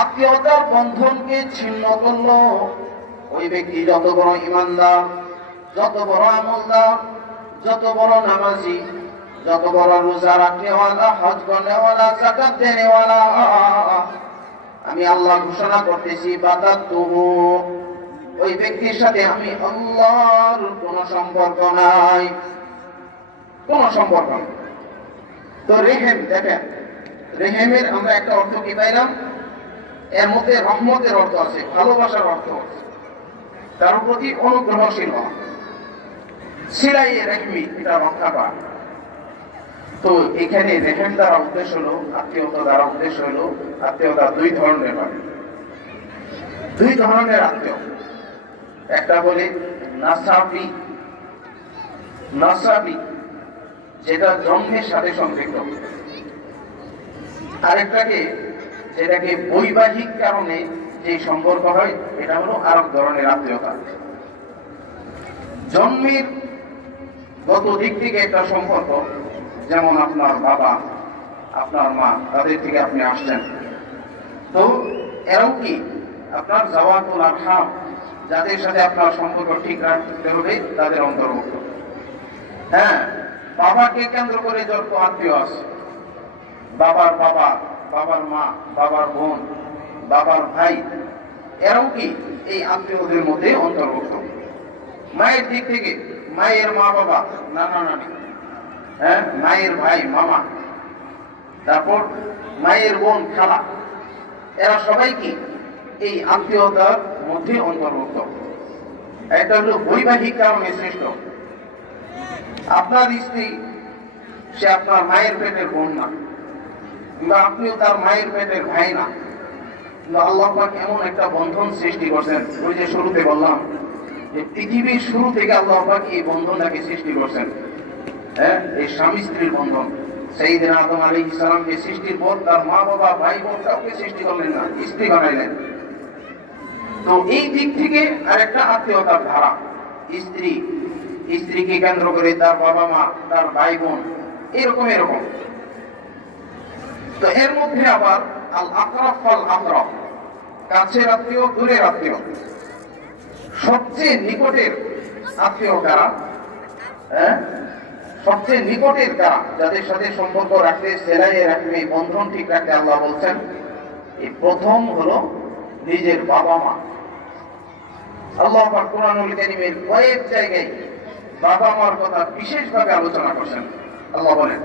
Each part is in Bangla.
আত্মীয়তার বন্ধনকে ছিন্ন করলো ওই ব্যক্তি যত বড় ইমানদার, যত বড় আমলদার, যত বড় নামাজি, যত বড় রোজা রাখনেওয়ালা, হজ করনেওয়ালা, যাকাত দেনেওয়ালা, আমি আল্লাহ ঘোষণা করতেছি বাদাতুহু, ওই ব্যক্তির সাথে আমি আল্লাহর কোনো সম্পর্ক নাই, কোনো সম্পর্ক নেই। তো রেহেম, দেখেন রেহেমের আমরা একটা অর্থ কি পাইলাম, এর মধ্যে রহমতের অর্থ আছে, ভালোবাসার অর্থ আছে, তার প্রতি অনুগ্রহশীল হওয়া, সিলাই রেহমি, এটা রক্ষা পায়। তো এখানে রেহেম দ্বারা উদ্দেশ্য হলো, আত্মীয়তা দ্বারা উদ্দেশ্য হলো, আত্মীয়তা দুই ধরনের হয়, দুই ধরনের আত্মীয়। একটা বলে নাসাবি, নাসাবি যেটা জন্মের সাথে সম্পৃক্ত, আরেকটাকে যেটাকে বৈবাহিক কারণে যে সম্পর্ক হয়, এটা হলো আরেক ধরনের আত্মীয়তা। জন্মের গত দিক থেকে একটা সম্পর্ক, যেমন আপনার বাবা, আপনার মা, তাদের থেকে আপনি আসছেন, তো এরাও কি আপনার জাওয়াতুল আরহাম, যাদের সাথে আপনার সম্পর্ক ঠিক রাখতে হবে তাদের অন্তর্ভুক্ত। হ্যাঁ, বাবাকে কেন্দ্র করে যত আত্মীয় আছে, বাবার বাবা, বাবার মা, বাবার বোন, বাবার ভাই, এরাও কি এই আত্মীয়দের মধ্যে অন্তর্ভুক্ত। মায়ের দিক থেকে মায়ের মা বাবা, নানা নানি, হ্যাঁ, মায়ের ভাই মামা, তারপর মায়ের বোন খালা, এরা সবাই কি এই আত্মীয়তার মধ্যে অন্তর্ভুক্ত। এটা হলো বৈবাহিক কারণে সৃষ্ট। আপনার স্ত্রী, সে আপনার মায়ের পেটের বোন না, কিংবা আপনিও তার মায়ের পেটের ভাই না, কিন্তু আল্লাহ পাক এমন একটা বন্ধন সৃষ্টি করছেন। ওই যে শুরুতে বললাম যে পৃথিবীর শুরু থেকে আল্লাহ পাক এই বন্ধনটাকে সৃষ্টি করছেন, হ্যাঁ, এই স্বামী স্ত্রীর বন্ধন। সাইয়েদনা আদম আলাইহিস সালামকে সৃষ্টির পর তার মা বাবা, ভাই বোন কাউকে সৃষ্টি করলেন না, স্ত্রী বানাইলেন। তো এই দিক থেকে আরেকটা আত্মীয়তার ধারা, স্ত্রী, স্ত্রীকে কেন্দ্র করে তার বাবা মা, তার ভাই বোন, এরকম এরকম। তো এর মধ্যে আবার আল আকরাব ফাল আকরাব, কাছের আত্মীয়, দূরের আত্মীয়। সবচেয়ে নিকটের আত্মীয় কারা? হ্যাঁ, সবচেয়ে নিকটের কারা, যাদের সাথে সম্পর্ক রাখতে, সেলাই রাখবে, বন্ধন ঠিক রাখতে আল্লাহ বলছেন, এই প্রথম হলো নিজের বাবা মা। আল্লাহ পাক কোরআনুল কারীমের কয়েক জায়গায় বাবা মার কথা বিশেষভাবে আলোচনা করছেন। আল্লাহ বলেন,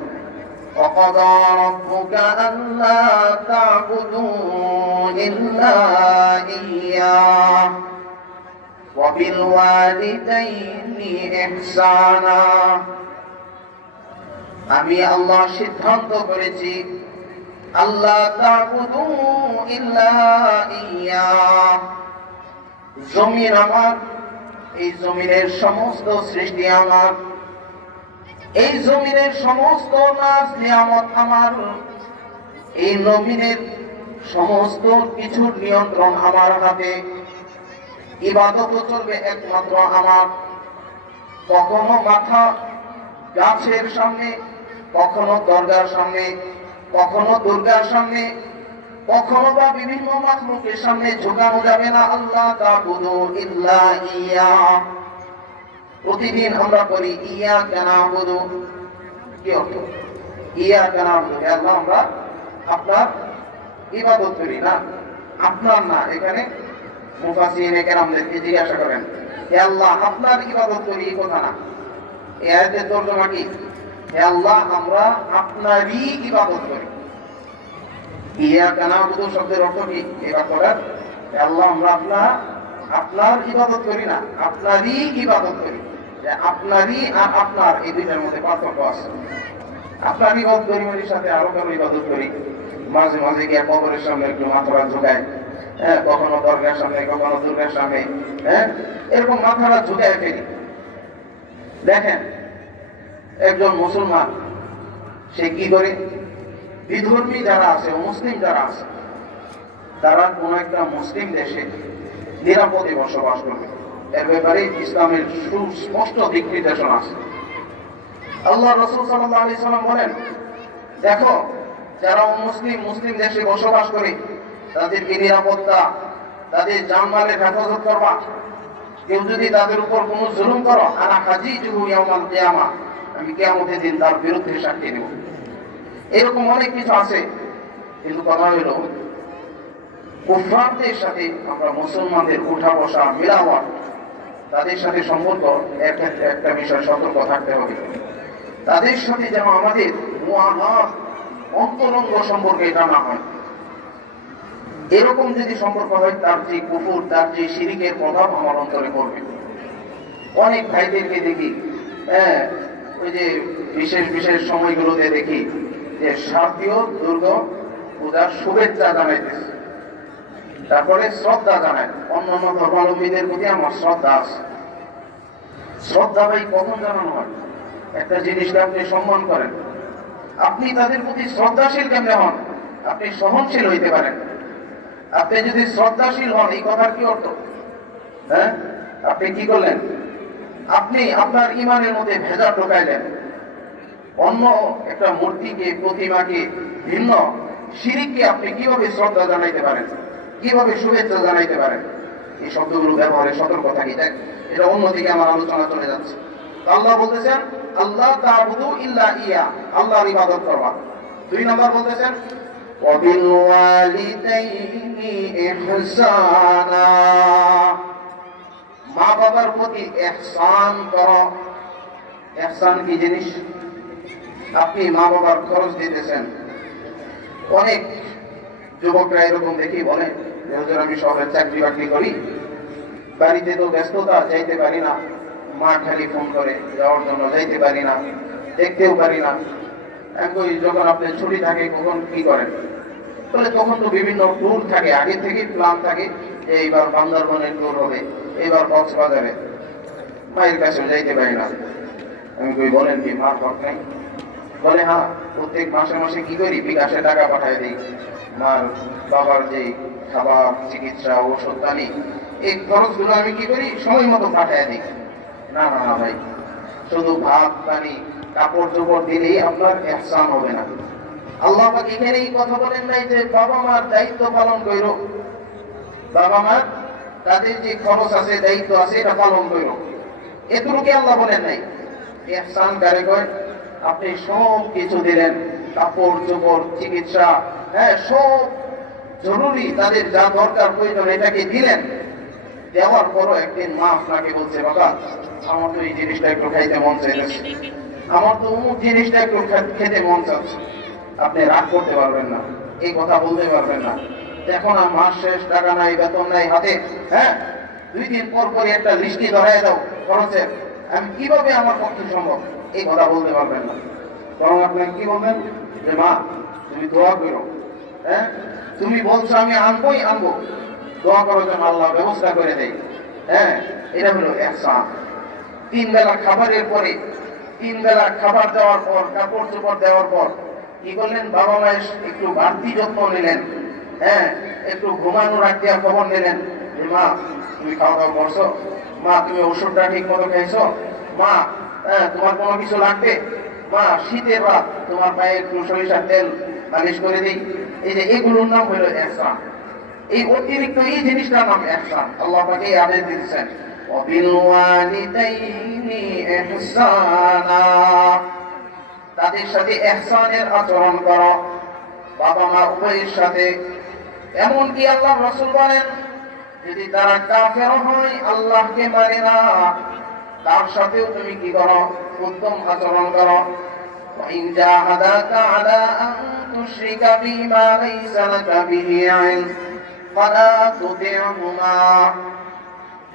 وَقَضَى رَبُّكَ أَلَّا تَعْبُدُوا إِلَّا إِيَّاهُ وَبِالْوَالِدَيْنِ إِحْسَانًا। আমি আল্লাহ সিদ্ধান্ত করেছি, আল্লাহ তা'বুদু ইল্লা ইয়্যাহ, জমিন আমার, এই জমিনের সমস্ত সৃষ্টি আমার, এই জমিনের সমস্ত নাজ নিয়ামত আমার, এই জমিনের সমস্ত কিছুর নিয়ন্ত্রণ আমার হাতে, ইবাদত চলবে একমাত্র আমার। কখনো মাথা গাছের সামনে, কখনো দরগার সামনে, কখনো দুর্গার সামনে, কখনো বা বিভিন্ন মাখলুকের সামনে ঝুঁকানো যাবে না। আল্লাহ তা'বুদু ইল্লা ইয়্যাহ। প্রতিদিন আমরা করি ইয়াকা না'বুদু, কি অর্থ? ইয়াকা না'বুদু, আল্লাহ আমরা আপনার ইবাদত করি, না আপনার না। এখানে মুফাসসিরিনে কেরামদেরকে জিজ্ঞাসা করেন, হে আল্লাহ আপনার ইবাদত করি, এই কথা না। এই আয়াতের তরজমা কি? হে আল্লাহ আমরা আপনারই ইবাদত করি। ইয়াকা না'বুদু শব্দের অর্থ কি? এই বাক্যটা, হে আল্লাহ আমরা আপনার ইবাদত করি না, আপনারই ইবাদত করি। আপনারই আর আপনার, এই দুইটার মধ্যে পার্থক্য আছে। আপনার ইবাদত করি মানে সাথে আরো কারো ইবাদত করি, মাঝে মাঝে গিয়ে কবরের সামনে একটু মাথাটা ঝুঁকায়, হ্যাঁ, কখনো দরগার সামনে, কখনো দুর্গার সামনে, হ্যাঁ, এরকম মাথাটা ঝুঁকায় ফেলি। দেখেন একজন মুসলমান সে কি করে, বিধর্মী যারা আছে, মুসলিম যারা আছে, তারা কোন একটা মুসলিম দেশে নিরাপদে বসবাস করবে, এর ব্যাপারে ইসলামের সুস্পষ্ট দিক নির্দেশনা আছে। আল্লাহ রাসূল সাল্লাল্লাহু আলাইহি সাল্লাম বলেন, দেখো যারা মুসলিম দেশে বসবাস করে তাদেরকে নিরাপত্তা, তাদের জানমালের হেফাজত করবা। কেউ যদি তাদের উপর কোনো জুলুম করো, আনা হাজিজুহু ইয়াউমাল কিয়ামা, আমি কিয়ামতের দিন তার বিরুদ্ধে সাক্ষী দেব। এরকম অনেক কিছু আছে। কিন্তু কথা হলো কুফফারদের সাথে আমরা মুসলমানদের উঠা বসা মেলাওয়াট, তাদের সাথে সম্পর্ক একটা বিষয় সতর্ক থাকতে হবে। তাদের সাথে যেন আমাদের মুআমালাত অন্তরঙ্গ সম্পর্কে এটা না হয়। এরকম যদি সম্পর্ক হয়, তার যে কুফর, তার যে শিরিকের প্রভাব আমার অন্তরে পড়বে। অনেক ভাইদেরকে দেখি, ওই যে বিশেষ বিশেষ সময়গুলোতে দেখি যে শারদীয় দুর্গা পূজার শুভেচ্ছা জানাইতেছে, তারপরে শ্রদ্ধা জানায়। অন্যান্য ধর্মাবলম্বীদের প্রতি আমার শ্রদ্ধা আছে। শ্রদ্ধা ভাই কখন জানানো হয়? একটা জিনিসকে আপনি সম্মান করেন, আপনি তাদের প্রতি শ্রদ্ধাশীল কেমনে হন? আপনি সহনশীল হইতে পারেন। আপনি যদি শ্রদ্ধাশীল হন, এই কথার কি অর্থ? আপনি কি করলেন? আপনি আপনার ইমানের মধ্যে ভেজা ঢোকাইলেন। অন্য একটা মূর্তিকে, প্রতিমাকে, ভিন্ন শিরিককে আপনি কিভাবে শ্রদ্ধা জানাইতে পারেন? কিভাবে শুভেচ্ছা জানাইতে পারেন? এই শব্দগুলো ব্যবহারে সতর্ক থাকি। দেখ, এটা অন্যদিকে আমার আলোচনা চলে যাচ্ছে। আল্লাহ বলতেছেন আল্লাহ তা'বুদু ইল্লা ইয়া, আল্লাহর ইবাদত করবা। 2 নম্বর বলতেছেন ওয়াবিল ওয়ালিদাইনি ইহসানা, মা বাবার প্রতি ইহসান করো। ইহসান কি জিনিস? আপনি মা বাবার খরচ দিতেছেন। অনেক যুবকরা এরকম দেখি বলে যে হুজুর আমি শহরে চাকরি বাকরি করি, বাড়িতে তো ব্যস্ততা, যাইতে পারি না। মা খালি ফোন করে, যাওয়ার জন্য যাইতে পারি না, দেখতেও পারি না। এখন যখন আপনার ছুটি থাকে কখন কি করেন? বলে তখন তো বিভিন্ন ট্যুর থাকে, আগে থেকে প্ল্যান থাকে যে এইবার বান্দরবনের ট্যুর হবে, এইবার কক্সবাজারে। মায়ের কাছে যাইতে পারি না। আমি কই বলেন কি মার হক নাই? বলে হ্যাঁ, প্রত্যেক মাসে মাসে কি করি, বিকাশে টাকা পাঠায় দিই। মার বাবার যে খাবার, চিকিৎসা, ওষুধ পানি, এই খরচগুলো আমি কি করি, সময় মতো পাঠায় দিই। না না না ভাই, শুধু ভাত পানি কাপড় চোপড় দিলেই আপনার ইহসান হবে না। আল্লাহ পাক এখানে এই কথা বলেন নাই যে বাবা মার দায়িত্ব পালন করো, বাবা মার তাদের যে খরচ আছে, দায়িত্ব আছে, এটা পালন করো, এটুকুকে আল্লাহ বলেন নাই। ইহসান কারে কয়? আপনি সব কিছু দিলেন, কাপড় চোপড়, চিকিৎসা, সব জরুরি, তাদের যা দরকার প্রয়োজন এটাকে দিলেন। দেওয়ার পরও একদিন মা আপনাকে বলছে বাবা আমার তো এই জিনিসটা একটু খাইতে মন চাইছে, আমার তো অমুক জিনিসটা একটু খেতে মন চাচ্ছে। আপনি রাগ করতে পারবেন না, এই কথা বলতে পারবেন না। এখন আর মাস শেষ, টাকা নাই, বেতন নাই হাতে, 2 দিন পর পরই একটা লিস্টি ধরাই দাও খরচের, আমি কিভাবে, আমার পক্ষে সম্ভব? এই কথা বলতে পারবেন না। বরং আপনাকে কি বলবেন যে মা তুমি দোয়া করো, তুমি বলছো আমি আনবোই আনবো, দোয়া করো যেন আল্লাহ ব্যবস্থা করে দেয়। এটা হলো ইহসান। 3 বেলা খাবারের পরে, 3 বেলা খাবার দেওয়ার পর, কাপড় চোপড় দেওয়ার পর কি করলেন? বাবা মায়ের একটু বাড়তি যত্ন নিলেন, একটু ঘুমানোর আগ দিয়ে খবর নিলেন যে মা তুমি খাওয়া দাওয়া করছো, মা তুমি ওষুধটা ঠিক মতো খাইছো, মা তোমার কোনো কিছু লাগবে, মা শীতের রাত তোমার পায়ে একটু সরিষার তেল মালিশ করে দিই। এই যে এগুলোর নাম হলো ইহসান। এই অতিরিক্ত এই জিনিসটার নাম ইহসান। আল্লাহ পাকে আদেশ দিয়েছেন ওয়াবিল ওয়ালিদাইনি ইহসানা, তাদের সাথে ইহসানের আচরণ করো, বাবা মা উভয়ের সাথে। এমনকি আল্লাহ রাসূল বলেন যদি তারা কাফের হয়, আল্লাহকে মানে না, তার সাথেও তুমি কি করো? উত্তম আচরণ করো। وَإِنْ جَاهَدَاكَ عَلَىٰ أَن تُشْرِكَ بِي مَا لَيْسَ لَكَ بِهِ عِلْمٌ فَلَا تُطِعْهُمَا,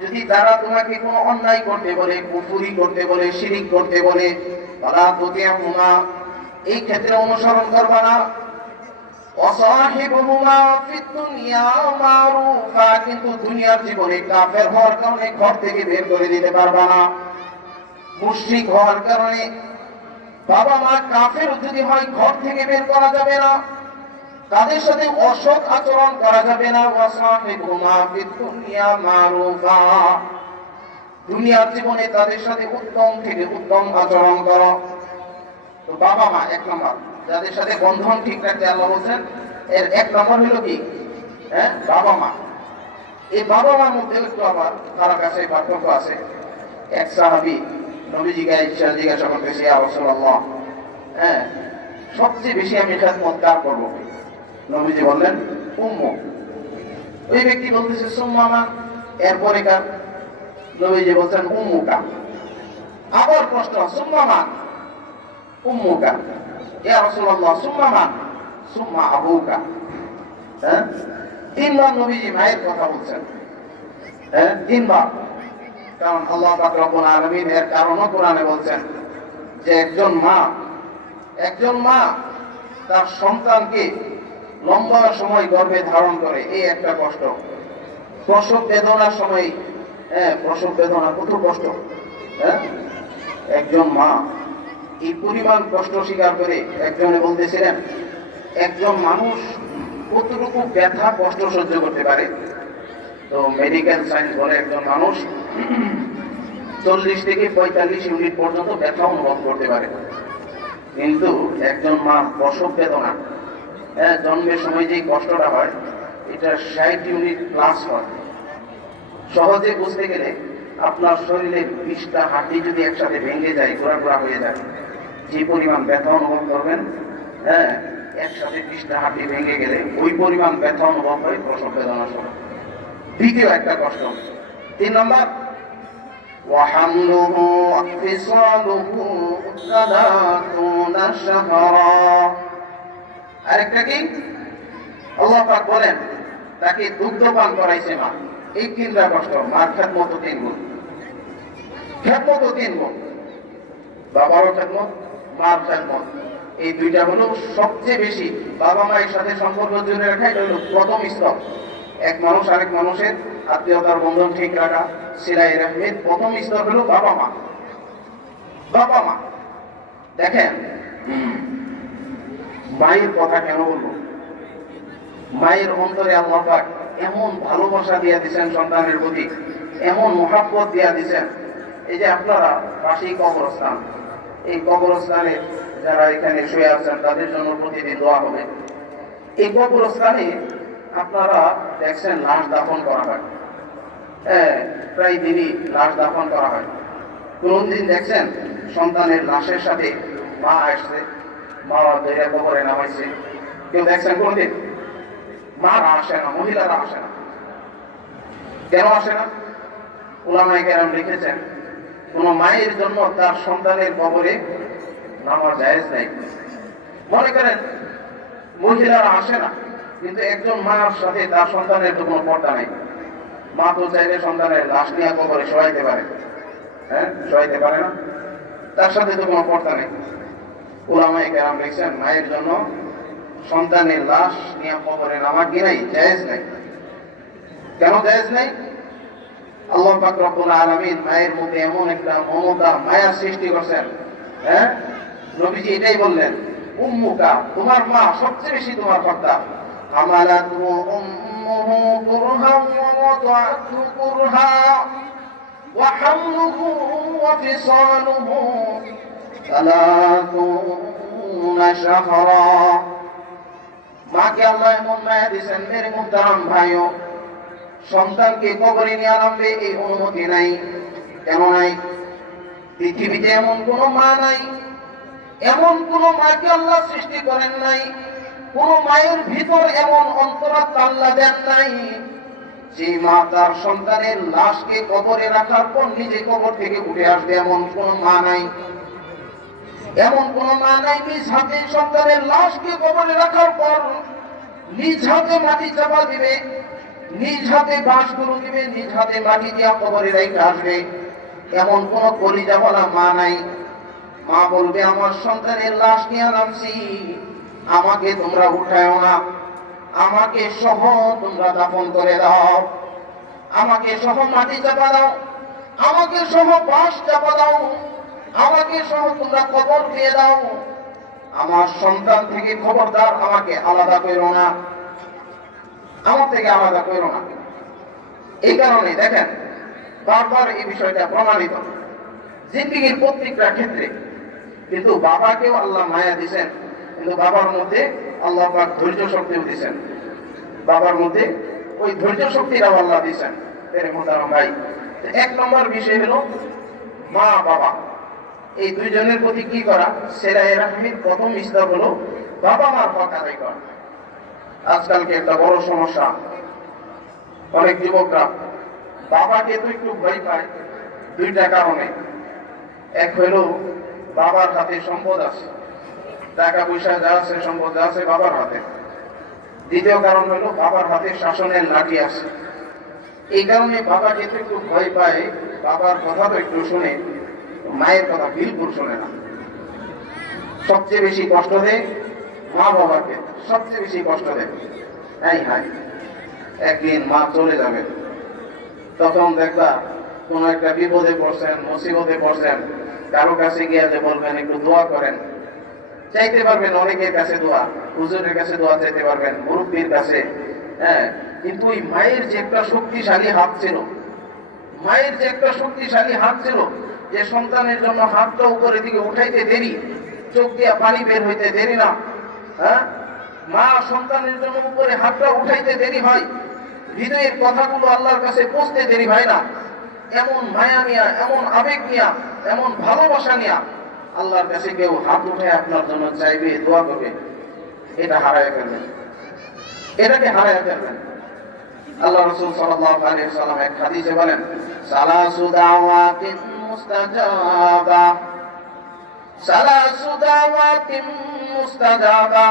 যদি তারা তোমাকে কোনো অন্যায় করতে বলে, কুফরি করতে বলে, শিরিক করতে বলে, فَلَا تُطِعْهُمَا, এই ক্ষেত্রে অনুসরণ করবা না। وَصَاحِبْهُمَا فِي الدُّنْيَا مَعْرُوفًا, কিন্তু দুনিয়ার জীবনে কাফের হওয়ার কারণে ঘর থেকে বের করে দিতে পারবা না। মুশরিক হওয়ার কারণে বাবা মা কাফের যদি হয়, ঘর থেকে বের করা যাবে না, তাদের সাথে অসৎ আচরণ করা যাবে না। ওয়াসাহিবহুমা ফিদ দুনিয়া মারুফা, দুনিয়ার জীবনে তাদের সাথে উত্তম থেকে উত্তম আচরণ করো। তো বাবা মা 1 নম্বর, যাদের সাথে বন্ধন ঠিক রাখতে আল্লাহ বলছেন, এর 1 নম্বর হলো কি? হ্যাঁ, বাবা মা। এই বাবা মার মধ্যে একটু আবার তার কাছে পার্থক্য আছে। এক সাহাবী নবীজিকে জিজ্ঞাসা করতেছে, ইয়া রাসূলুল্লাহ, হ্যাঁ, সবচেয়ে বেশি আমি খেদমত কার করবো? নবীজি বললেন, উম্মু। ওই ব্যক্তি বলতেছে, সুম্মা মান? এরপরে কার? নবীজি বলছেন, উম্মুকা। আবার প্রশ্ন, সুম্মা মান? উম্মুকা। ইয়া রাসূলুল্লাহ, সুম্মা মান? সুম্মা আবুকা। হ্যাঁ, তিনবার নবীজি মায়ের কথা বলছেন। হ্যাঁ, তিনবার। কারণ আল্লাহ পাক রব্বুল আলামিন এর কারণও কোরআনে বলছেন যে একজন মা তার সন্তানকে লম্বা সময় গর্ভে ধারণ করে, এই একটা কষ্ট। প্রসব বেদনার সময়, হ্যাঁ, প্রসব বেদনা কত কষ্ট। হ্যাঁ, একজন মা এই পরিমাণ কষ্ট স্বীকার করে। একজনে বলতেছিলেন, একজন মানুষ কতটুকু ব্যথা কষ্ট সহ্য করতে পারে। তো মেডিকেল সায়েন্স বলে একজন মানুষ 40 থেকে 45 ইউনিট পর্যন্ত ব্যথা অনুভব করতে পারে। কিন্তু একজন মা প্রসব বেদনা, জন্মের সময় যে কষ্টটা হয়, এটা 60 ইউনিট প্লাস হয়। সহজে বুঝতে গেলে আপনার শরীরের 20টা হাড্ডি যদি একসাথে ভেঙে যায়, গোড়া হয়ে যায়, যে পরিমাণ ব্যথা অনুভব করবেন, হ্যাঁ, একসাথে 20টা হাড্ডি ভেঙে গেলে ওই পরিমাণ ব্যথা অনুভব হয় প্রসব বেদনার সময়। দ্বিতীয় একটা কষ্ট। 3 নম্বর, وحمله وفصاله 30 شهرا। আরেকটা কি? আল্লাহ পাক বলেন, তাকে দুগ্ধ পান করাইছে মা। এই 3টা কষ্ট। মার খেদমত 3 গুণ, খেদমত 3 গুণ। বাবারও খেদমত, মার খেদমত, এই দুইটা হলো সবচেয়ে বেশি বাবা মায়ের সাথে সম্পর্ক জুড়ে রাখা। এটা হলো প্রথম স্তর। এক মানুষ আরেক মানুষের আত্মীয়তার বন্ধন ঠিক রাখা, সিলাই রাহমির প্রথম স্তর হলো বাবা মা। বাবা মা। দেখেন, মায়ের কথা কেন বলবো? মায়ের অন্তরে আল্লাহ পাক এমন ভালোবাসা দিয়া দিচ্ছেন সন্তানের প্রতি, এমন মহাব্বত দিয়া দিচ্ছেন। এই যে আপনারা পাশেই কবরস্থান, এই কবরস্থানে যারা এখানে শুয়ে আছেন তাদের জন্য প্রতিদিন দোয়া হবে। এই কবরস্থানে আপনারা দেখছেন লাশ দাফন করা হয়, প্রায় দিনই লাশ দাফন করা হয়। কোনদিন দেখছেন সন্তানের লাশের সাথে মা আসছে, মা ধরে কবরে নামাইছে? কেউ দেখছেন কোনদিন? মারা আসে না, মহিলারা আসে না। কেন আসে না? উলামায়ে কেরাম লিখেছেন, কোন মায়ের জন্য তার সন্তানের কবরে নামা জায়েজ নাই। মনে করেন মহিলারা আসে না, কিন্তু একজন মার সাথে তার সন্তানের তো কোনো পর্দা নাই। মা তো চাইলে সন্তানের লাশ নিয়ে কবরে শোয়াইতে পারে, হ্যাঁ, শোয়াইতে পারে না, তার সাথে তো কোনো পর্দা নেই। উলামায়ে কেরাম লিখছেন, মায়ের জন্য সন্তানের লাশ নিয়ে কবরে নামা কি নাই? জায়েজ নাই। কেন জায়েজ নাই? আল্লাহ পাক রব্বুল আলামিন মায়ের মধ্যে এমন একটা মমতা, মায়া সৃষ্টি করছেন। হ্যাঁ, নবীজি এটাই বললেন, উম্মুকা, তোমার মা সবচেয়ে বেশি তোমার হকদার। হামালাতু উম্মুহু কুরহা ওয়া ওয়াদাতু কুরহা ওয়া হামলুহু ওয়া ফিসালুহু 30 শাহরা। মাকে আল্লাহ এমন মায়া দিয়েছেন, মেরে মুহতারাম ভাইও, সন্তানকে কবরে নিয়ে নামবে এই অনুমতি নাই। কেন নাই? পৃথিবীতে এমন কোন মা নাই, এমন কোন মাকে আল্লাহ সৃষ্টি করেন নাই, কোন মায়ের ভিতর এমন অন্তরাত্মা আল্লাহ দেন নাই যে মা তার সন্তানের লাশকে কবরে রাখার পর নিজে কবর থেকে উঠে আসবে। এমন কোন মা নাই, এমন কোন মা নাই নিজ হাতে সন্তানের লাশকে কবরে রাখার পর নিজ হাতে মাটি চাপা দিবে, নিজ হাতে বাঁশ গুলো দিবে, নিজ হাতে মাটি দিয়া কবরে রেখে আসবে। এমন কোন কলিজাওয়ালা মা নাই। মা বলবে, আমার সন্তানের লাশ নিয়ে নামছি, আমাকে তোমরা উঠায়ও না, আমাকে সহ তোমরা দাফন করে দাও, আমাকে সহ মাটি চাপা দাও, আমাকে সহ বাঁশ চাপা দাও, আমাকে সহ তোমরা কবর দিয়ে দাও। আমার সন্তান থেকে খবরদার আমাকে আলাদা করো না, আমার থেকে আলাদা করো না। এই কারণে দেখেন, বারবার এই বিষয়টা প্রমাণিত জিন্দেগীর প্রত্যেকটা ক্ষেত্রে। কিন্তু বাবাকেও আল্লাহ মায়া দিয়েছেন, কিন্তু বাবার মধ্যে আল্লাহ পাক ধৈর্য শক্তিও দিয়েছেন। বাবার মধ্যে ওই ধৈর্য শক্তিটাও আল্লাহ দিয়েছেন। মোহতারাম ভাই, এক নম্বর বিষয় হলো মা বাবা, এই দুইজনের প্রতি কি করা? সেরায়ে রাহমির প্রথম স্তর হলো বাবা মার হক আদায় করা। আজকালকে একটা বড় সমস্যা, অনেক যুবকরা বাবাকে তো একটু ভয় পায় দুইটা কারণে। এক হলো বাবার হাতে সম্পদ আছে, টাকা পয়সা যা আছে, সম্পদ যা আছে বাবার হাতে। দ্বিতীয় কারণ হলো বাবার হাতে শাসনের লাঠি আছে। এই কারণে বাবাকে তো একটু ভয় পায়, বাবার কথা তো একটু শুনে, মায়ের কথা বিলকুল শোনে না। সবচেয়ে বেশি কষ্ট দেয় মা বাবাকে, সবচেয়ে বেশি কষ্ট দেয়। হ্যাঁ, একদিন মা চলে যাবে, তখন দেখবা কোন একটা বিপদে পড়ছেন, মুসিবতে পড়ছেন, কারো কাছে গিয়ে যে বলবেন একটু দোয়া করেন, চাইতে পারবেন অনেকের কাছে দোয়া, হুজুরের কাছে দোয়া চাইতে পারবেন, মুরব্বীর কাছে। হ্যাঁ, কিন্তু ওই মায়ের যে একটা শক্তিশালী হাত ছিল, মায়ের যে একটা শক্তিশালী হাত ছিল, যে সন্তানের জন্য হাতটা উপরের দিকে উঠাইতে দেরি, চোখ দিয়া পানি বের হইতে দেরি না। হ্যাঁ, মা সন্তানের জন্য উপরে হাতটা উঠাইতে দেরি হয়, হৃদয়ের কথাগুলো আল্লাহর কাছে পৌঁছতে দেরি হয় না। এমন মায়া নিয়া, এমন আবেগ নিয়া, এমন ভালোবাসা নিয়া আল্লাহর কাছে কেউ হাত উঠে আপনার জন্য চাইবে, দোয়া করবে, এটা হারায় ফেলবেন, এটাকে হারায় ফেলবেন। আল্লাহ রাসূল সাল্লাল্লাহু আলাইহি ওয়াসাল্লাম এক হাদিসে বলেন, সালাসু দাওয়াতিন মুস্তাজাবা, সালাসু দাওয়াতিন মুস্তাজাবা,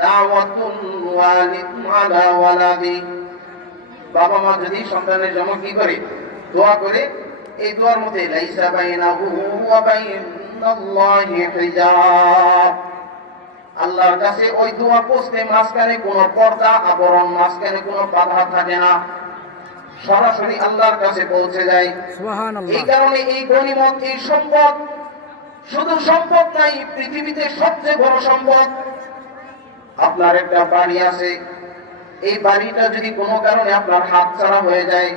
দাওয়াতুল ওয়ালিদ আলা ওয়ালাদি। বাবা মা যদি সন্তানের জন্য কি করে? দোয়া করে। এই দোয়ার মধ্যে লাইসা বাইনাহু ওয়া বাইনাল্লাহি হিজাব, আল্লাহর কাছে ওই দোয়া পৌঁছতে মাঝখানে কোনো পর্দা আবরণ, মাঝখানে কোনো বাধা থাকে না, সরাসরি আল্লাহর কাছে পৌঁছে যায়। এই কারণে এই গনিমত, এই সম্পদ শুধু সম্পদ নাই, পৃথিবীতে সবচেয়ে বড় সম্পদ। আপনার একটা বাড়ি আছে, এই বাড়িটা যদি কোনো কারণে আপনার হাত ছাড়া হয়ে যায়,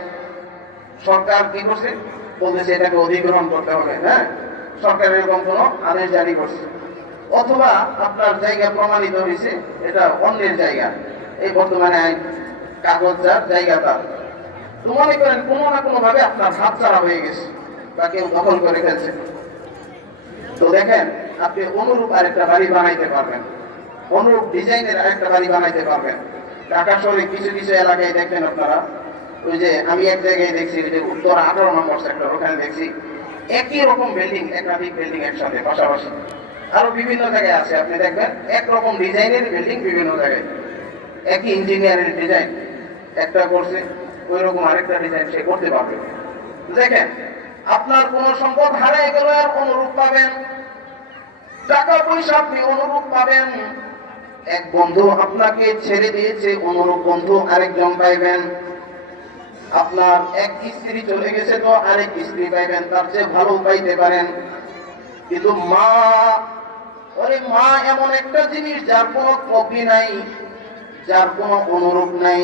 সরকার কি করছে? বলতেছে এটাকে অধিগ্রহণ করতে হবে। হ্যাঁ, সরকার এরকম কোনো আদেশ জারি করছে, অথবা আপনার জায়গা প্রমাণিত হয়েছে এটা অন্যের জায়গা, এই বর্তমানে কাগজ যার জায়গা তার, তো মনে করেন কোনো না কোনো ভাবে আপনার হাত ছাড়া হয়ে গেছে বা কেউ দখল করে ফেলছে, তো দেখেন আপনি অনুরূপ আরেকটা বাড়ি বানাইতে পারবেন, অনুরূপ ডিজাইনের আরেকটা বাড়ি বানাইতে পারবেন। ঢাকা শহরে কিছু কিছু এলাকায় দেখবেন আপনারা, ওই যে আমি এক জায়গায় দেখছি, ওই যে উত্তর 18 নম্বর সেক্টর, ওখানে দেখছি একই রকম বিল্ডিং, একাধিক বিল্ডিং একসাথে পাশাপাশি। আরো বিভিন্ন জায়গায় আছে, আপনি দেখবেন একরকম ডিজাইনের বিল্ডিং বিভিন্ন জায়গায়, একই ইঞ্জিনিয়ারের ডিজাইন একটা করছে, ওই রকম আরেকটা ডিজাইন সে করতে পারবে। দেখেন আপনার কোন সম্পদ হারিয়ে গেল আর অনুরূপ পাবেন, টাকা পয়সা আপনি অনুরূপ পাবেন, এক বন্ধু আপনাকে ছেড়ে দিয়েছে, অনুরূপ বন্ধু আরেকজন পাইবেন, আপনার এক স্ত্রী চলে গেছে তো আরেক স্ত্রী পাইবেন, তার চেয়ে ভালো পাইতে পারেন। কিন্তু মা, ওরে মা এমন একটা জিনিস যার কোনো কপি নাই, যার কোনো অনুরূপ নাই,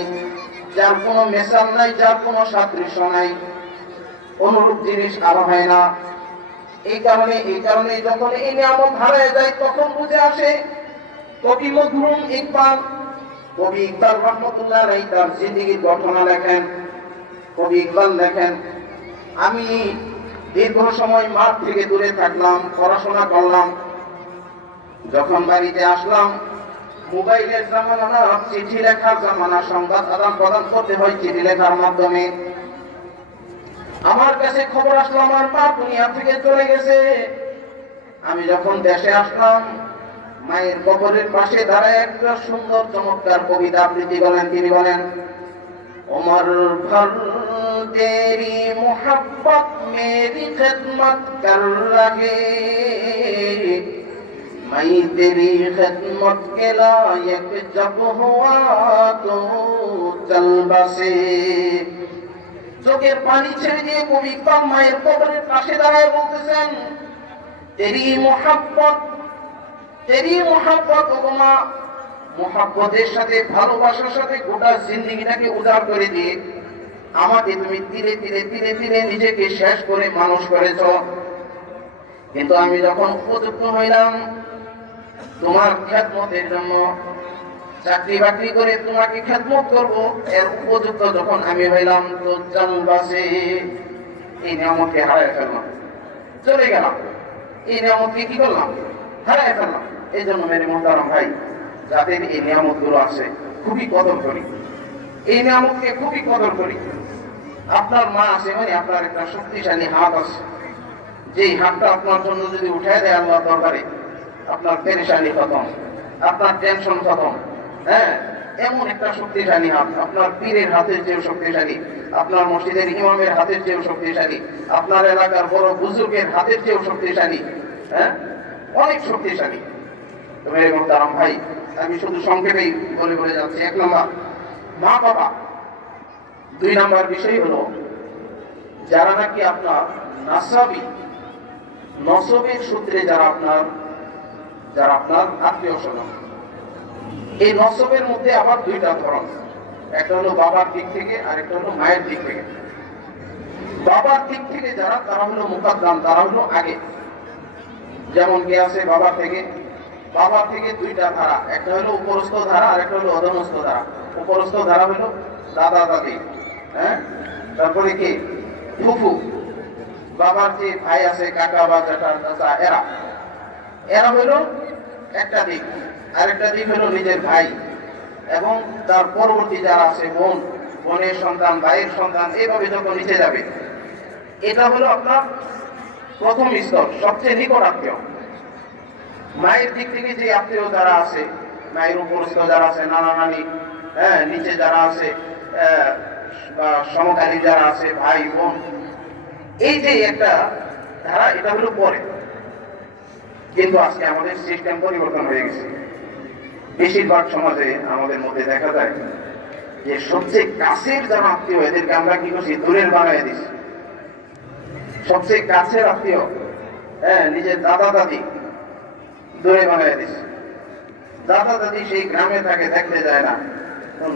যার কোনো মেশাল নাই, যার কোনো সাদৃশ্য নাই, অনুরূপ জিনিস আর হয় না। এই কারণে যখন এই নিয়ামত হারিয়ে যায় তখন বুঝে আসে। কবি মজরুম ইকবাল, কবি ইকবাল রহমতুল্লাহ আলাইহি তার জিন্দেগির ঘটনা লেখেন। কবি ইকবাল লেখেন, আমি দীর্ঘ সময় মাঠ থেকে দূরে থাকলাম, পড়াশোনা করলাম, যখন বাড়িতে আসলাম মোবাইলের জামানা না, চিঠি লেখার জামানা, সংবাদ আদান প্রদান করতে হয় চিঠি লেখার মাধ্যমে। আমার কাছে খবর আসলো আমার মা দুনিয়া থেকে চলে গেছে। আমি যখন দেশে আসলাম, মায়ের কবরের পাশে দাঁড়ায় একটা সুন্দর চমৎকার কবিতা আবৃত্তি করেন। তিনি বলেন, उमर भर तेरी मोहब्बत मेरी खिदमत कर रहे, मैं तेरी खिदमत के लायक जब हुआ तो चल बसे। চোখের পানি ছেড়ে দিয়ে কবি ইকবাল মায়ের কবরের পাশে দাঁড়ায় বলতেছেন, তেরি মোহাব্বত ওমা, মোহাব্বতের সাথে ভালোবাসার সাথে গোটা জিন্দেগিটাকে উজাড় করে দিয়ে আমাকে তুমি ধীরে ধীরে ধীরে ধীরে নিজেকে শেষ করে মানুষ করেছ। কিন্তু আমি যখন উপযুক্ত হইলাম তোমার খেদমতের জন্য, চাকরি বাকরি করে তোমাকে খেদমত করব, এর উপযুক্ত যখন আমি হইলাম তো জালবাসে এই নিয়ামতকে হারায় ফেললাম, চলে গেলাম, এই নিয়ামতকে কি করলাম, হারায় ফেললাম। এই জন্য মেরে মোহতারাম ভাই, যাদের এই নিয়ামত গুলো আছে খুবই কদর করি, এই নিয়ামতকে খুবই কদর করি। আপনার মা আছে মানে আপনার একটা শক্তিশালী হাত আছে, যেই হাতটা আপনার জন্য যদি উঠায় দেয় আল্লাহ দরবারে, আপনার পেরেশানি খতম, আপনার টেনশন খতম। হ্যাঁ, এমন একটা শক্তিশালী হাত, আপনার পীরের হাতের চেয়েও শক্তিশালী, আপনার মসজিদের ইমামের হাতের চেয়েও শক্তিশালী, আপনার এলাকার বড় বুজুর্গের হাতের চেয়েও শক্তিশালী। হ্যাঁ, অনেক শক্তিশালী। তো মেরে মোহতারাম ভাই, আমি শুধু সংক্ষেপেই বলে বলে যাচ্ছি। এক নম্বর মা বাবা, দুই নম্বর বিষয় হলো যারা নাকি আপনার নাসাবি নসবের সূত্রে যারা আপনার আত্মীয় স্বজন। এই নসবের মধ্যে আবার দুইটা ধরন, একটা হলো বাবার দিক থেকে আর একটা হলো মায়ের দিক থেকে। বাবার দিক থেকে যারা, তারা হলো মুকাদ্দাম, তারা হলো আগে। যেমন কি আছে বাবার থেকে দুইটা ধারা, একটা হলো উপরস্থ ধারা আর একটা হলো অধমস্থ ধারা। উপরস্থ ধারা হলো দাদা দাদি, হ্যাঁ, তারপরে কি ফুফু, বাবার যে ভাই আছে কাকা বা জ্যাঠা চাচা, এরা হলো একটা দিক। আরেকটা দিক হলো নিজের ভাই এবং তার পরবর্তী যারা আছে বোনের সন্তান, ভাইয়ের সন্তান, এইভাবে যখন নিচে যাবে, এটা হলো আপনার প্রথম স্তর, সবচেয়ে নিকট আত্মীয়। মায়ের দিক থেকে যে আত্মীয় যারা আছে, মায়ের উপরস্থ যারা আছে, নানা নানি, হ্যাঁ, নিচে যারা আছে বা সমকালী যারা আছে, ভাই বোন, এই যে একটা ধারা, এটা হলো পরে। কিন্তু আজকে আমাদের সিস্টেম পরিবর্তন হয়ে গেছে। বেশিরভাগ সমাজে আমাদের মধ্যে দেখা যায় যে সবচেয়ে কাছের যারা আত্মীয়, এদেরকে আমরা কি করছি, দূরের বানাই দিচ্ছি। সবচেয়ে কাছের আত্মীয়, হ্যাঁ, নিজের দাদা দাদি, দূরে বানাই দিচ্ছি। দাদা দাদি সেই গ্রামে থাকে, দেখতে যায় না,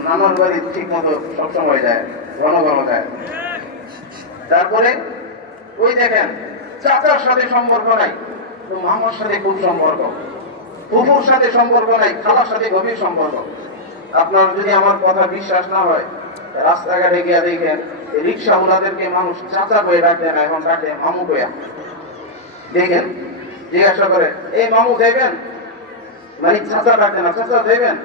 নানার বাড়ি ঠিক মতো সবসময় যায়, ঘন ঘন যায়। তারপরে ওই দেখেন চাচার সাথে সম্পর্ক নাই, তো মামার সাথে খুব সম্পর্ক, ফুফুর সাথে সম্পর্ক নাই, খালার সাথে গভীর সম্পর্ক। আপনার যদি আমার কথা বিশ্বাস না হয়, রাস্তাঘাটে গিয়ে দেখেন রিক্সাওয়ালাদেরকে মানুষ চাচা বয়ে ডাকবে না, এখন ডাকে মামু বইয়া। দেখেন, জিজ্ঞাসা করে এই মামু দেবেন, মানে চাচা ডাকে না, চাচা দেবেন,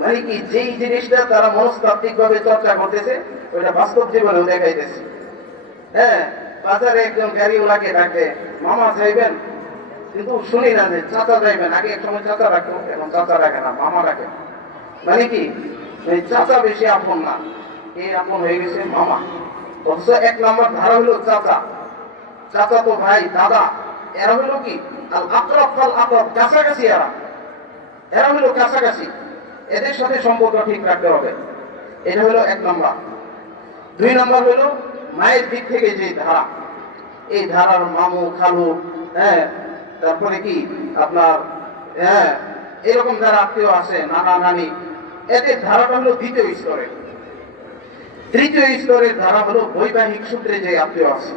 মানে কি যেই জিনিসটা তারা মনস্তাত্ত্বিক ভাবে চর্চা করতেছে, ওইটা বাস্তব জীবনেও দেখাইতেছে। হ্যাঁ, বাজারে একজন গাড়িওয়ালাকে ডাকে মামা যাইবেন, কিন্তু শুনি না যে চাচা যাইবেন। আগে এক সময় চাচা রাখতো, এখন চাচা রাখে না, মামা রাখে। মানে কি, চাচা বেশি আপন না, এই আপন হয়ে গেছে মামা। অথচ এক নম্বর ধারা হলো চাচা, চাচা তো ভাই, দাদা, এরা হলো কি আল আকরাব ফাল আকরাব, কাছাকাছি। এরা হলো কাছাকাছি, এদের সাথে সম্পর্ক ঠিক রাখতে হবে। এটা হলো এক নম্বর। দুই নম্বর হলো মায়ের দিক থেকে যে ধারা, এই ধারার মামু খালু, হ্যাঁ, তারপরে কি আপনার, হ্যাঁ, এরকম যারা আত্মীয় আছে, নানা নানি, এদের ধারাটা হলো দ্বিতীয় স্তরে। তৃতীয় স্তরের ধারা হলো বৈবাহিক সূত্রে যে আত্মীয় আছে,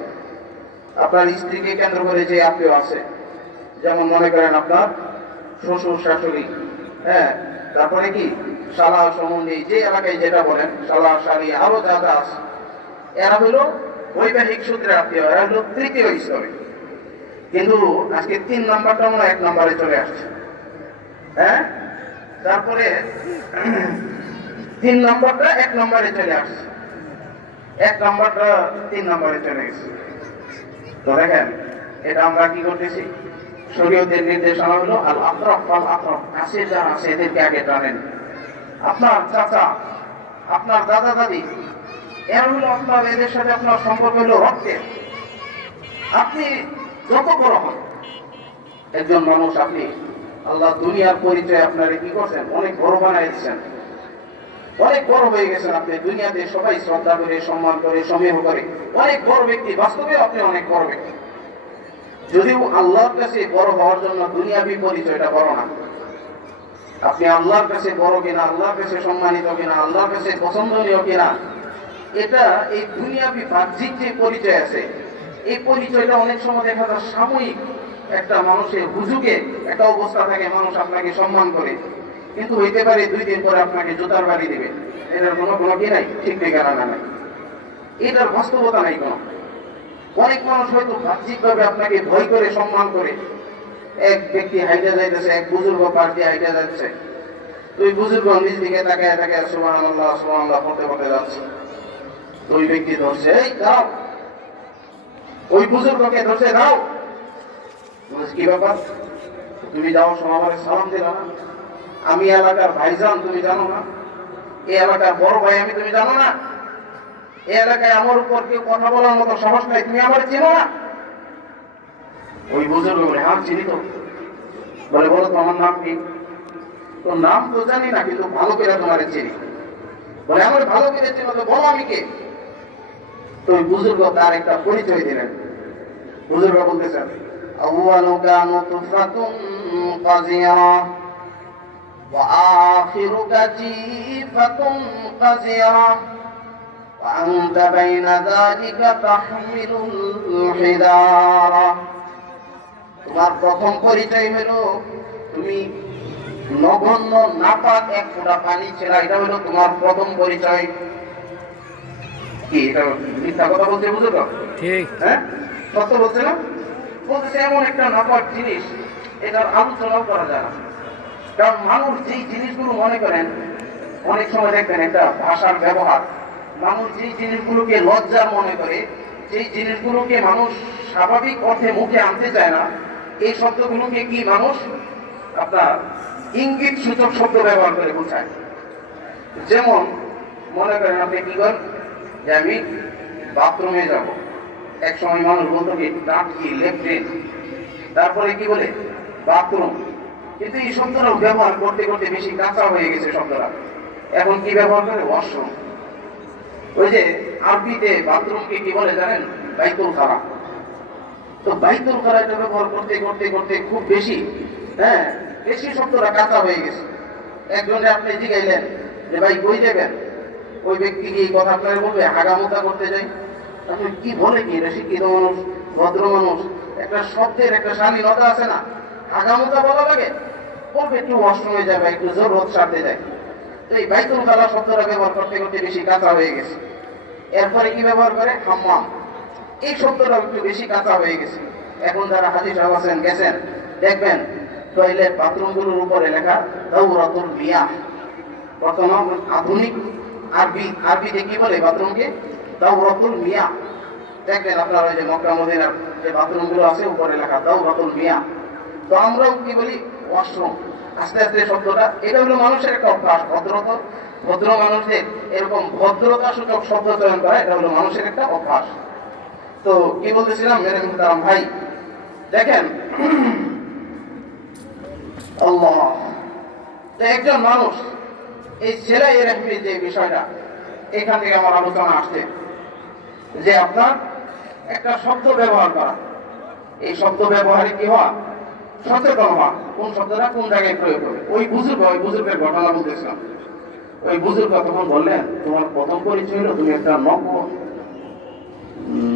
আপনার স্ত্রীকে কেন্দ্র করে যে আত্মীয় আছে। যেমন মনে করেন আপনার শ্বশুর শাশুড়ি, হ্যাঁ, তারপরে কি শালা সম্বন্ধী, যে এলাকায় যেটা বলেন, শালা শালি, আরো যা যা আছে, এরা হলো বৈবাহিক সূত্রের আত্মীয়, এরা হলো তৃতীয় স্তরে। কিন্তু আজকে 3 নাম্বারটা মনে 1 নম্বরে চলে আসছে। হ্যাঁ, তারপরে 3 নাম্বারটা 1 নম্বরে চলে আসছে, 1 নাম্বারটা 3 নম্বরে চলে গেছে। তো দেখেন, এটা আমরা কি করতেছি, শরীয়তের নির্দেশনা হলো আল আকরাব ফাল আকরাব, কাছে যারা আছে এদেরকে আগে টানেন। আপনার চাচা, আপনার দাদা দাদি, এরা হলো আপনার, এদের সাথে আপনার সম্পর্ক হলো রক্তের। আপনি যত বড় হন একজন মানুষ, আপনি আল্লাহ দুনিয়ার পরিচয় আপনারা কি করছেন, অনেক বড় বানাই দিচ্ছেন, অনেক বড় হয়ে গেছেন আপনি। দুনিয়াতে সবাই শ্রদ্ধা করে, সম্মান করে, সমীহ করে, অনেক বড় ব্যক্তি। বাস্তবে আপনি অনেক বড় ব্যক্তি, যদিও আল্লাহর কাছে বড় হওয়ার জন্য দুনিয়াবি পরিচয়টা বড় না। আপনি আল্লাহর কাছে বড় কিনা, আল্লাহর কাছে সম্মানিত কিনা, আল্লাহর কাছে পছন্দনীয় কিনা, এটা এই দুনিয়াবি বাহ্যিক যে পরিচয় আছে, এই পরিচয়টা অনেক সময় দেখা যায় সাময়িক। একটা মানুষের হুজুগে একটা অবস্থা থাকে, মানুষ আপনাকে সম্মান করে, কিন্তু হইতে পারে 2 দিন পরে আপনাকে জুতার বাড়ি দিবে। এটার কোনো কি নাই, ঠিক ঠিকানা নাই, এটার বাস্তবতা নাই কোনো। অনেক মানুষ হয়তো বাহ্যিকভাবে আপনাকে ভয় করে সম্মান করে, এক ব্যক্তি হাইটে যাইতেছে, এক বুজুর্গ পাশ দিয়ে হাইটে যাচ্ছে, তুই বুজুর্গ নিজ দিকে তাকায় তাকায় সুবহানাল্লাহ সুবহানাল্লাহ করতে করতে যাচ্ছে, ওই ব্যক্তি ধরছে, এই দাও, ওই বুজুর্গকে ধরছে, দাও। কি ব্যাপার, তুমি যাওয়ার সময় আমার সালাম দিল না? আমি এলাকার ভাইজান, তুমি জানো না? এই এলাকার বড় ভাই আমি, তুমি জানো না? এই এলাকায় আমার উপর কেউ কথা বলার মতো সাহস নাই, তুমি আমার চিনো না? ওই বুজুর্গ বলে, হ্যাঁ চিনি তো। বলে, বলো তো আমার নাম কি? তো নাম তো জানি না, কিন্তু ভালো করে তোমার চিনি। বলে, আমার ভালো করে চিনো তো, বলো আমি কে? তো ওই বুজুর্গ তার একটা পরিচয় দিলেন। বুজুর্গ বলতেছেন, আউয়ালুকা নুতফাতুন কাযীরা ওয়া আখিরুকা জিফাতুন কাযীরা ওয়া আনতা বাইনা যালিকা তাহমিলুল হিদারা। তোমার প্রথম পরিচয় হলো তুমি নগণ্য নাপাক এক ফোঁটা পানি ছেড়া, এটা হলো তোমার প্রথম পরিচয়। কি এটা মিথ্যা কথা বলছে বুঝলো? ঠিক, হ্যাঁ সত্য বলছে না? বলছে এমন একটা নাপাক জিনিস, এটার আলোচনাও করা যায় না। কারণ মানুষ যেই জিনিসগুলো মনে করেন, অনেক সময় দেখবেন একটা ভাষার ব্যবহার, মানুষ যেই জিনিসগুলোকে লজ্জার মনে করে, যেই জিনিসগুলোকে মানুষ স্বাভাবিক অর্থে মুখে আনতে চায় না, এই শব্দগুলোকে কি মানুষ আপনার ইঙ্গিত সূচক শব্দ ব্যবহার করে বোঝায়। যেমন মনে করেন আপনি কি করেন, যে আমি বাথরুমে যাব, এক সময় মানুষ বলতো কি টাকি লেট্রিন, তারপরে কি বলে বাথরুম। কিন্তু এই শব্দটা ব্যবহার করতে করতে বেশি কাঁচা হয়ে গেছে শব্দটা, এখন কি ব্যবহার করে ওয়াশরুম। ওই যে আরবিতে বাথরুমকে কি বলে জানেন? বাইতুল খালা। তো বাইতুল খালা এটা ব্যবহার করতে করতে করতে খুব বেশি, হ্যাঁ বেশি শব্দটা কাঁচা হয়ে গেছে। একজনে আপনি জিগাইলেন যে ভাই কই যাবেন, ওই ব্যক্তি কি এই কথা আপনাকে বলবে হাগামোতা করতে যাই? আপনি কি বলে কি, এটা শিক্ষিত মানুষ, ভদ্র মানুষ, একটা শব্দের একটা শালীনতা আছে না? হাগামোতা বলা লাগে, বলবে একটু ওয়াশরুমে যাবে, একটু জরুরত সারতে যায়। তো এই বাইতুল খালা শব্দটা ব্যবহার করতে করতে বেশি কাঁচা হয়ে গেছে। এরপরে কি ব্যবহার করে? হাম্মাম। এই শব্দটা একটু বেশি কাঁচা হয়ে গেছে। এখন যারা হাজী সাহেব আছেন গেছেন, দেখবেন টয়লেট বাথরুমগুলোর উপরে লেখা দাওরাতুল মিয়াহ। বর্তমান আধুনিক আরবিতে কি বলে বাথরুমকে? দাওরাতুল মিয়াহ। দেখবেন আপনার ওই যে মক্কা মদিনার যে বাথরুমগুলো আছে উপরে লেখা দাওরাতুল মিয়াহ। তো আমরাও কি বলি? ওয়াশরুম। আস্তে আস্তে শব্দটা, এটা হলো মানুষের একটা অভ্যাস, ভদ্র মানুষদের এরকম ভদ্রতা সূচক শব্দ চয়ন করা, এটা হলো মানুষের একটা অভ্যাস। তো কি বলতেছিলাম মেরে মুহতারাম ভাই, দেখেন আল্লাহ, একজন মানুষ এই সেলাই রেহমির যে বিষয়টা, এখান থেকে আমার আলোচনা আসছে যে আপনার একটা শব্দ ব্যবহার করা, এই শব্দ ব্যবহারে কি হওয়া? সচেতন হওয়া, কোন শব্দটা কোন জায়গায় প্রয়োগ করবে। ওই বুজুর্গের ঘটনা বলতেছিলাম। ওই বুজুর্গ তখন বললেন, তোমার প্রথম পরিচয় হলো তুমি একটা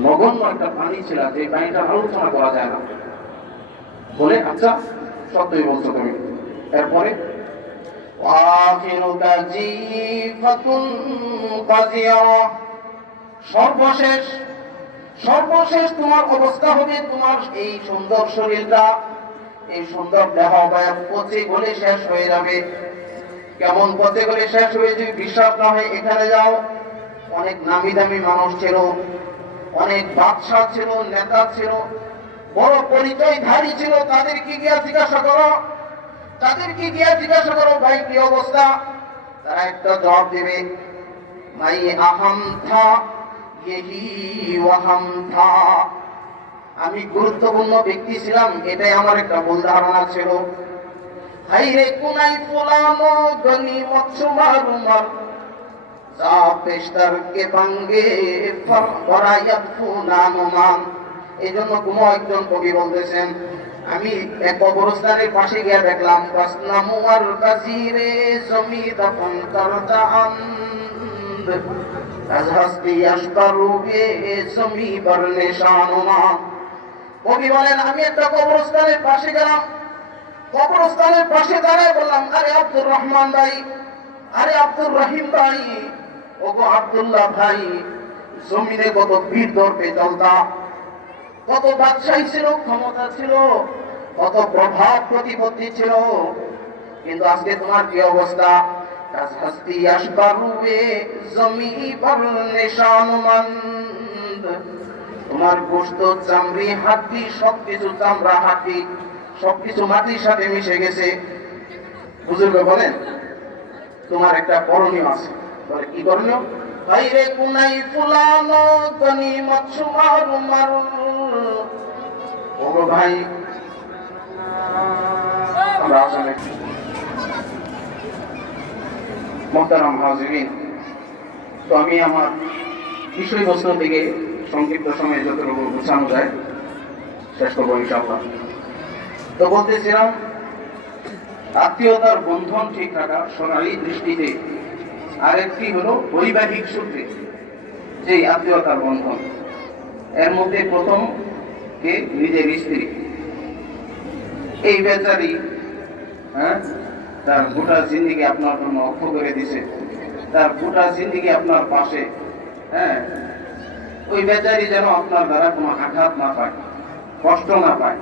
নগণ্য একটা পানি ছিল, যে পানিটা আলোচনা করা যায় না। বলে, আচ্ছা সত্যই বলছো তুমি। এরপরে সর্বশেষ তোমার অবস্থা হবে, তোমার এই সুন্দর শরীরটা, এই সুন্দর দেহ পচে গলে শেষ হয়ে যাবে। কেমন পচে গলে শেষ হয়ে যদি বিশ্বাস না হয়, এখানে যাও, অনেক নামি দামি মানুষ ছিল, অনেক বাদশা ছিল, নেতা ছিল, বড় পরিচয়ধারী ছিল, তাদেরকে গিয়া জিজ্ঞাসা করো, ভাই কি অবস্থা? তারা একটা জবাব দেবে, ভাই আহাম থা ইহি ওয়াহাম থা, আমি গুরুত্বপূর্ণ ব্যক্তি ছিলাম, এটাই আমার একটা ভুল ধারণা ছিল। হাইরে কোনাই ফুলানো গনিমত সুমার উমর যা পেশতার কে ভাঙ্গে ফরায়াত ফুনানুমান। এই জন্য কোনো একজন কবি বলতেছেন, আমি এক কবরস্থানের পাশে গিয়ে দেখলাম, বাসনামুয়ার কাজিরে জমি দফন করতা আন্দ আজহাসতি আশতারু বে জমি বরনে শানুমা। কবি বলেন, আমি একটা কবরস্থানের পাশে গেলাম, কবরস্থানের পাশে দাঁড়ায় বললাম, আরে আব্দুর রহমান ভাই, আরে আব্দুর রহিম ভাই, ওগো আব্দুল্লাহ ভাই, জমিনে কত বীর দর্পে চলতা, কত বাদশাহী ছিল, ক্ষমতা ছিল, কত প্রভাব প্রতিপত্তি ছিল, কিন্তু আজকে তোমার কি অবস্থা? হস্তি আসবারুবে জমি পর নিশানমন্দ, তোমার গোশত চামড়ি হাড্ডি সবকিছু, চামড়া হাড্ডি সবকিছু মাটির সাথে মিশে গেছে। বুজুর্গ বলেন তোমার একটা করণীয় আছে। বলে কি করণীয়? ভাইরে কুনাই ফুলানো গনিমত সুমার মার, ওগো ভাই আমরা আসলে মোহতারাম হাজিরিন, তো আমি আমার বিষয়বস্তু থেকে সংক্ষিপ্ত সময়ে যতটুকু বোঝানো যায় শেষ করবো ইনশাআল্লাহ। তো বলতেছিলাম, আত্মীয়তার বন্ধন ঠিক রাখা সোনালী দৃষ্টিতে, আরেকটি হলো বৈবাহিক সূত্রে যে আত্মীয়তার বন্ধন। এর মধ্যে প্রথম কে নিজের স্ত্রী। এই বেচারি তার গোটা জিন্দিগি আপনার জন্য অক্ষ করে দিছে, তার গোটা জিন্দিগি আপনার পাশে, ওই বেচারি যেন আপনার দ্বারা কোনো আঘাত না পায়, কষ্ট না পায়,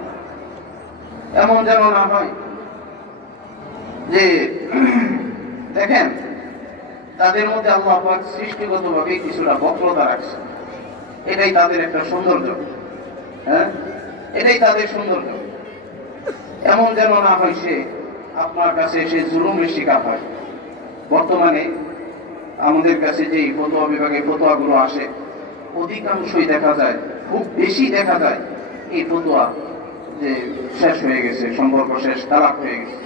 এমন যেন না হয় যে দেখেন তাদের মধ্যে আল্লাহ পাক সৃষ্টিগতভাবে কিছুটা বক্রতা রাখছে, এটাই তাদের একটা সৌন্দর্য। এটাই তাদের সৌন্দর্য। এমন যেন না হয় সে আপনার কাছে এসে জুলুমের শিকার হয়। বর্তমানে আমাদের কাছে যে ফতোয়া বিভাগে ফতোয়াগুলো আসে, অধিকাংশই দেখা যায়, খুব বেশি দেখা যায় এই ফতোয়া যে শেষ হয়ে গেছে, সম্পর্ক শেষ, তালাক হয়ে গেছে।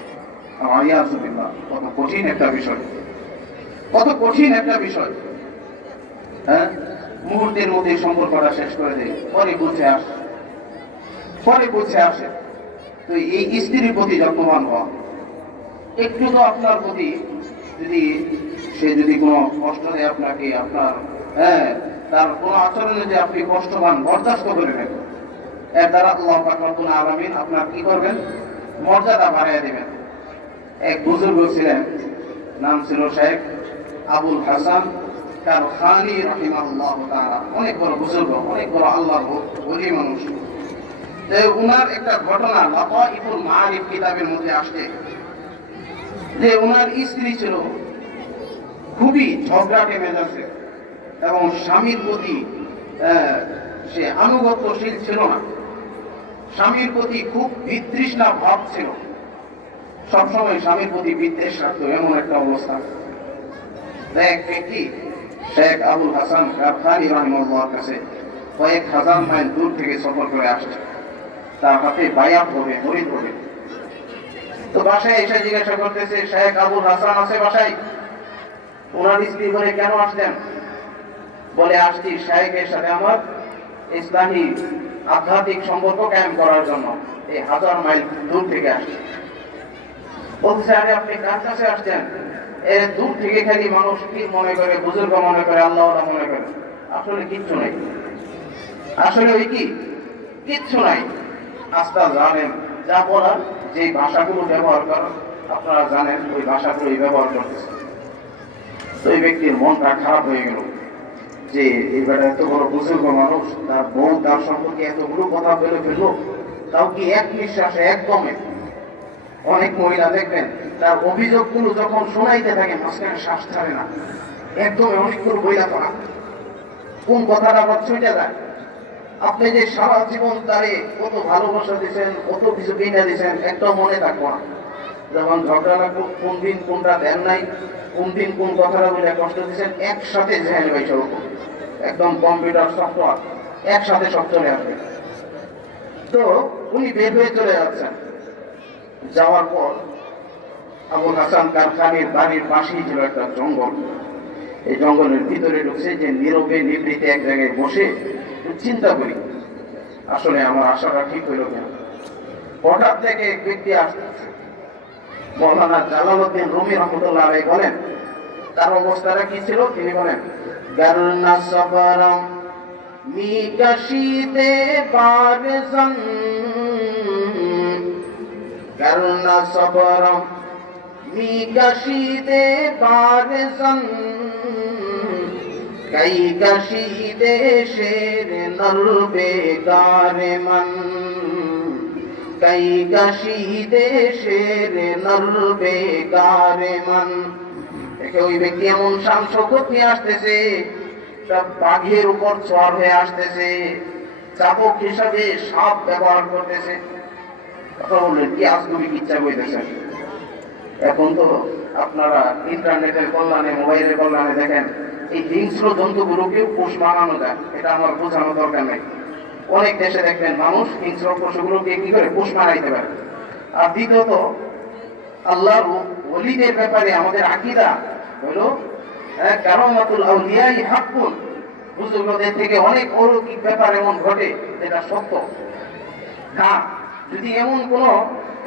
কত কঠিন একটা বিষয়, কত কঠিন একটা বিষয়। মুহূর্তের মধ্যে সম্পর্কটা শেষ করে দেয়, পরে বুঝে আসে। তো এই স্ত্রীর প্রতি যত্নবান হওয়া, একটু তো আপনার প্রতি যদি সে যদি কোনো কষ্ট দেয় আপনাকে, আপনার তার কোনো আচরণে যে আপনি কষ্ট পান, বরদাস্ত করে নেবেন, এর দ্বারা আল্লাহ পাক রব্বুল আলামিন আপনার কি করবেন? মর্যাদা বাড়াইয়া দিবেন। এক বুজুর্গ ছিলেন, নাম ছিল শেখ আবুল হাসান কারখানী রাহিমাহুল্লাহ তাআলা। অনেক বড় বুজুর্গ, অনেক বড় আল্লাহর ওলি মানুষ। উনার একটা ঘটনা লাতাইফুল মাআরিফ কিতাবের মধ্যে আসছে যে উনার স্ত্রী ছিল খুবই ঝগড়াটে মেজাজে এবং স্বামীর প্রতি সে আনুগত্যশীল ছিল না, স্বামীর প্রতি খুব বিতৃষ্ণা ভাব ছিল, সবসময় স্বামীর প্রতি বিদ্বেষ রাখতো, এমন একটা অবস্থা। এক ব্যক্তি শেখ আবুল হাসান কারখানী রাহিমাহুল্লাহর কাছে কয়েক হাজার মাইল দূর থেকে সফর করে আসছে, তার হাতে বায়াত হবে, মরিদ হবে। তো বাসায় এসে জিজ্ঞাসা করতেছে, শেখ আবুল হাসান আছে বাসায়? ওনার স্ত্রী বলে, কেন আসলেন? বলে, আসছি শেখের সাথে আমার ইসলামী আধ্যাত্মিক সম্পর্ক কায়েম করার জন্য, এই হাজার মাইল দূর থেকে আসছে। বলছে, আরে আপনি কার কাছে আসছেন? এর দূর থেকে খালি মানুষ কি মনে করে, বুজুর্গ মনে করে, আল্লাহ মনে করে। আসলে কিচ্ছু নাই, আসলে ওই কি কিচ্ছু নাই। আস্তা জানেন যা বলার, যে ভাষাগুলো ব্যবহার করেন আপনারা জানেন, ওই ভাষাগুলোই ব্যবহার করতেছে। তো এই ব্যক্তির মনটা খারাপ হয়ে গেল যে এবারে এত বড় বুজুর্গ মানুষ, তার বউ তার সম্পর্কে এতগুলো কথা বলে ফেললো, তাও কি এক নিঃশ্বাসে একদমে। অনেক মহিলা দেখবেন তার অভিযোগগুলো যখন শোনাইতে থাকে মাঝখানে শ্বাস ছাড়ে না, একদমে অনেকগুলো বইলা পড়া, কোন কথাটা আবার ছুটে যায়। আপনি যে সারা জীবন তারে কত ভালোবাসা দিয়েছেন, কত কিছু কিনে দিয়েছেন, একটাও মনে থাকবো না। যখন ঝগড়া লাগলো, কোন দিন কোনটা দেন নাই, কোন দিন কোন কথাটা বলে কষ্ট দিয়েছেন, একসাথে জেনে ভাই সব একদম কম্পিউটার সফটওয়্যার একসাথে সব চলে আসবে। তো উনি বের হয়ে চলে যাচ্ছেন। যাওয়ার পর আবুল হাসান কারখানির বাড়ির পাশেই ছিল একটা জঙ্গল। এই জঙ্গলের ভিতরে ঢুকছে যে নীরবে নিবৃতে এক জায়গায় বসে চিন্তা করি, আসলে আমার আশাটা ঠিক হইল কেন। হঠাৎ থেকে এক ব্যক্তি আসতেছে, মৌলানা জালালউদ্দিন রুমি রহমতুল্লাহ আলাইহি বলেন তার অবস্থাটা কি ছিল। তিনি বলেন, গারনা সবরম মিকাশিতে বারজন करना सबर मी कशीदे बारसन कई कशीदे शेर नर बेकार मन कई कशीदे शेर नर बेकार मन। ওই ব্যক্তি এমন শান শৌকত নিয়ে আসতেছে, সব বাঘের উপর চড় হয়ে আসতেছে, চাপক হিসাবে সাপ ব্যবহার করতেছে। কথা বললেন কি আজগুবি ইচ্ছা বইতেছেন। এখন তো আপনারা ইন্টারনেটের কল্যাণে, মোবাইলের কল্যাণে দেখেন এই হিংস্র জন্তুগুলোকেও পোষ মানানো যায়, এটা আমার বোঝানো দরকার নেই। অনেক দেশে দেখবেন মানুষ হিংস্র পশুগুলোকে কি করে পোষ মানাইতে পারে। আর দ্বিতীয়ত আল্লাহর ওলিদের ব্যাপারে আমাদের আকীদা হলো কারামাতুল আউলিয়াই হাক্কুন, বুজুর্গদের থেকে অনেক অলৌকিক ব্যাপার এমন ঘটে যেটা সত্য। হ্যাঁ, যদি এমন কোন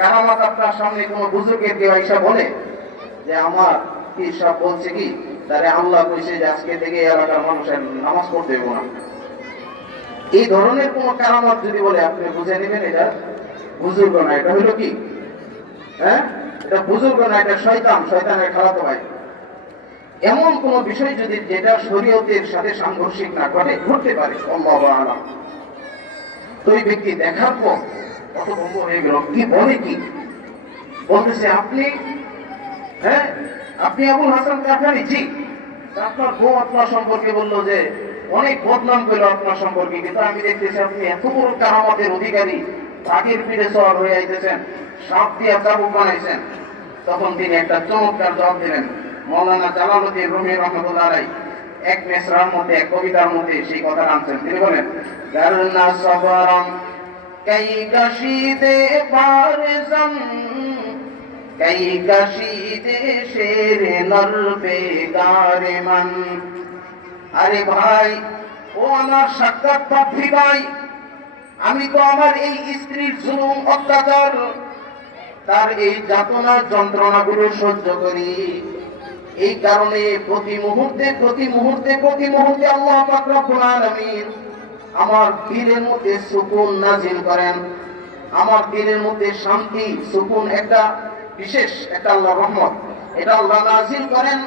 কারামাত আপনার সামনে কোনো বুজুর্গের কেউ এসে বলে যে আমার পীর সাহেব বলছে কি তারে আল্লাহ কইছে যে আজকে থেকে এলাকার মানুষের নামাজ পড়তে দেব না, এই ধরনের কোন কারামাত যদি বলে, আপনি বুঝে নেবেন এটা বুজুর্গ না, এটা হলো কি এটা বুজুর্গ না, এটা শয়তান, শয়তানের খালাতো ভাই। এমন কোন বিষয় যদি যেটা শরীয়তের সাথে সাংঘর্ষিক না ঘটে, ঘটতে পারে আল্লাহু আ'লাম, তো এই ব্যক্তি দেখার পর হতভম্ব হয়ে গেল। কি বলে, কি বলতেছে আপনি? আপনি আবুল হাসান কাফারি? জি। আপনার বউ আপনার সম্পর্কে বললো যে অনেক বদনাম করলো আপনার সম্পর্কে, কিন্তু আমি দেখতেছি আপনি এত বড় কারামতের অধিকারী, বাঘের পিঠে সওয়ার হয়ে আইতেছেন, সাপ দিয়ে চাবুক বানাইছেন। তখন তিনি একটা চমৎকার জবাব দিলেন। মৌলানা জালালউদ্দিন রুমি রহমাতুল্লাহ আলাইহি এক মেসরার মধ্যে, এক কবিতার মধ্যে সেই কথা আনছেন। তিনি বলেন গারনা সবরম কাই গশিদে বারজম কাই গশিদে শের নর বেগার মন। আরে ভাই, ও আমার সাক্ষাৎ পাপী ভাই, আমি তো আমার এই স্ত্রীর জুলুম অত্যাচার, তার এই যাতনা যন্ত্রণাগুলো সহ্য করি। এই কারণে প্রতি মুহূর্তে আল্লাহ পাক রব্বুল আলামিন আমার দিলের মধ্যে সুকুন নাজিল করেন, আমার দিলের মধ্যে শান্তি, সুকুন, একটা বিশেষ একটা আল্লাহর রহমত, এটা আল্লাহ নাজিল করেন।